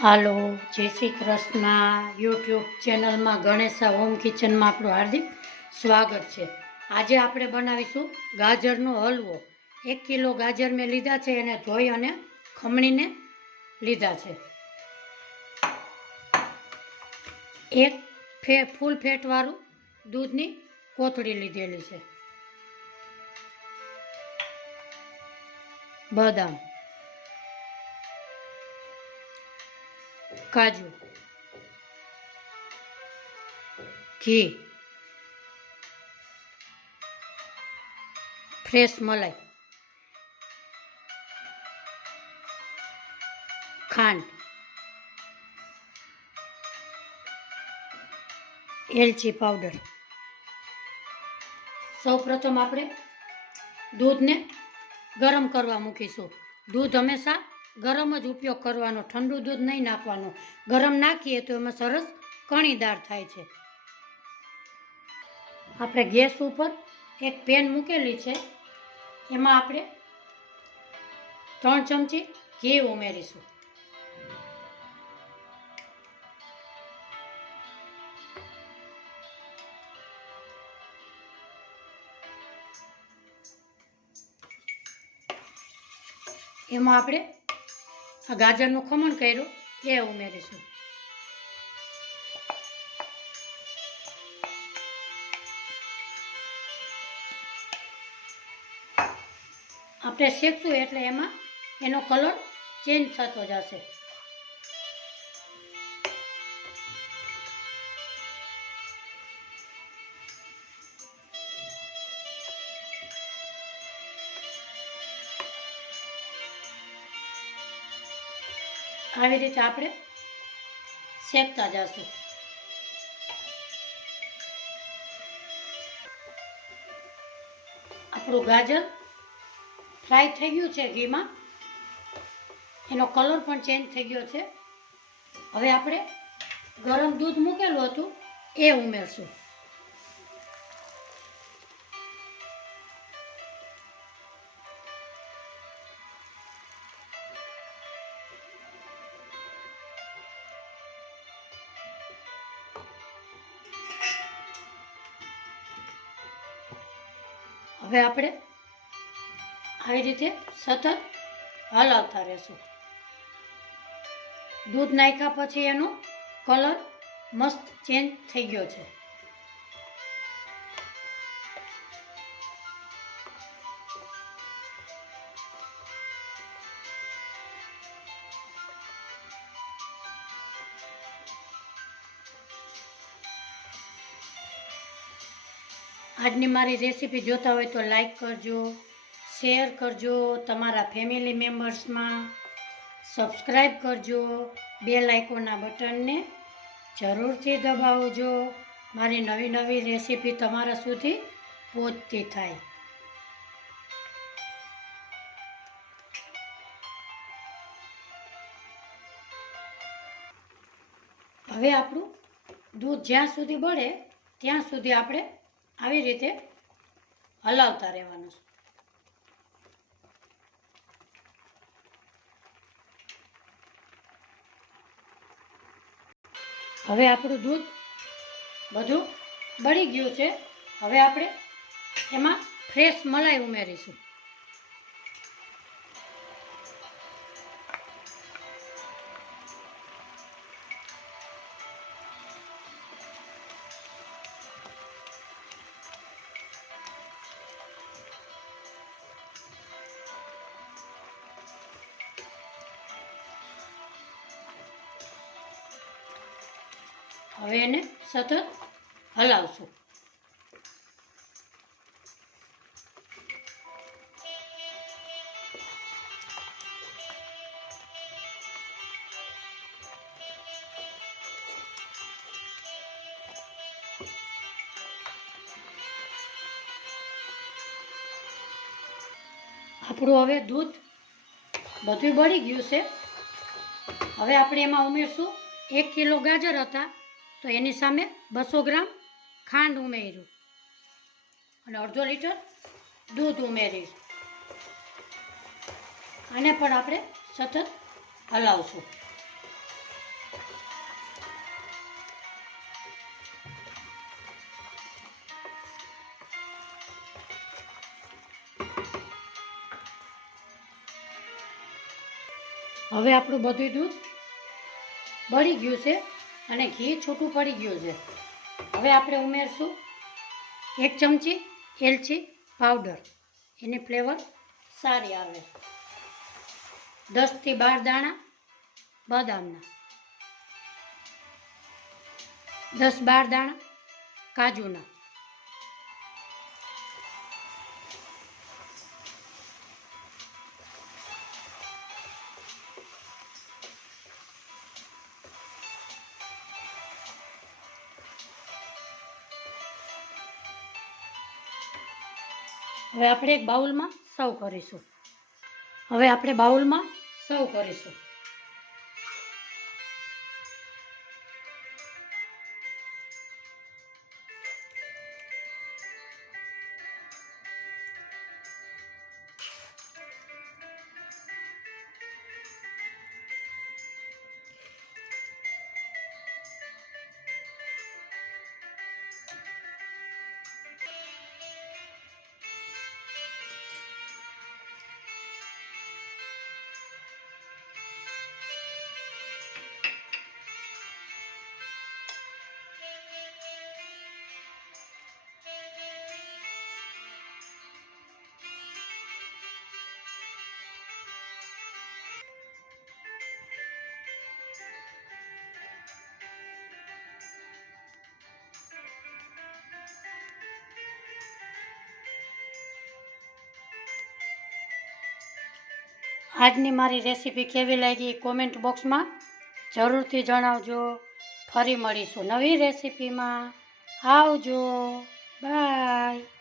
હાલો, જય શ્રી કૃષ્ણ. યુટ્યુબ ચેનલમાં ગણેશા હોમ કિચનમાં આપણું હાર્દિક સ્વાગત છે. આજે આપણે બનાવીશું ગાજરનો હલવો. 1 કિલો ગાજર મેં લીધા છે, એને ધોઈ અને ખમણીને લીધા છે. એક ફૂલ ફેટવાળું દૂધની કોથળી લીધેલી છે. બદામ, કાજુ, ઘી, ફ્રેશ મલાઈ, ખાંડ, એલચી પાવડર. સૌપ્રથમ આપણે દૂધને ગરમ કરવા મૂકીશું. દૂધ હંમેશા ગરમ જ ઉપયોગ કરવાનો, ઠંડુ દૂધ નહીં નાખવાનું. ગરમ નાખીએ તો એમાં સરસ કણીદાર થાય છે. આપણે ગેસ ઉપર એક પેન મૂકેલી છે, એમાં આપણે 3 ચમચી ઘી ઉમેરીશું. એમાં આપણે આ ગાજરનું ખમણ કર્યું એ ઉમેરીશું. આપણે શેકશું એટલે એમાં એનો કલર ચેન્જ થતો જશે. આવી રીતે આપણે શેકતા જશું. આપણું ગાજર ફ્રાય થઈ ગયું છે ઘીમાં, એનો કલર પણ ચેન્જ થઈ ગયો છે. હવે આપણે ગરમ દૂધ મૂકેલું હતું એ ઉમેરશું. હવે આપણે આવી રીતે સતત હલાવતા રહેશું. દૂધ નાખ્યા પછી એનો કલર મસ્ત ચેન્જ થઈ ગયો છે. આજની મારી રેસીપી જોતા હોય તો લાઈક કરજો, શેર કરજો, તમારા ફેમિલી મેમ્બર્સમાં સબસ્ક્રાઈબ કરજો. બેલ આઇકોનના બટનને જરૂરથી દબાવજો, મારી નવી નવી રેસીપી તમારા સુધી પહોંચતી થાય. હવે આપણું દૂધ જ્યાં સુધી બળે ત્યાં સુધી આપણે આવી રીતે હલાવતા રહેવાનું છે. હવે આપણું દૂધ બધું બળી ગયું છે. હવે આપણે એમાં ફ્રેશ મલાઈ ઉમેરીશું. હવે એને સતત હલાવશું. આપણું હવે દૂધ બધું બળી ગયું છે. હવે આપણે એમાં ઉમેરશું 1 કિલો ગાજર હતા તો એની સામે 200 ગ્રામ ખાંડ ઉમેર્યું અને 1/2 લીટર દૂધ ઉમેરીશું. આને પણ આપણે સતત હલાવશું. હવે આપણું બધું દૂધ બળી ગયું છે અને ઘી છૂટું પડી ગયું છે. હવે આપણે ઉમેરશું 1 ચમચી એલચી પાવડર, એની ફ્લેવર સારી આવે. 10 થી 12 દાણા બદામના, 10-12 દાણા કાજુના, હવે આપણે એક બાઉલમાં સર્વ કરીશું. આજની મારી રેસીપી કેવી લાગી કોમેન્ટ બોક્સમાં જરૂરથી જણાવજો. ફરી મળીશું નવી રેસીપીમાં. આવજો. બાય.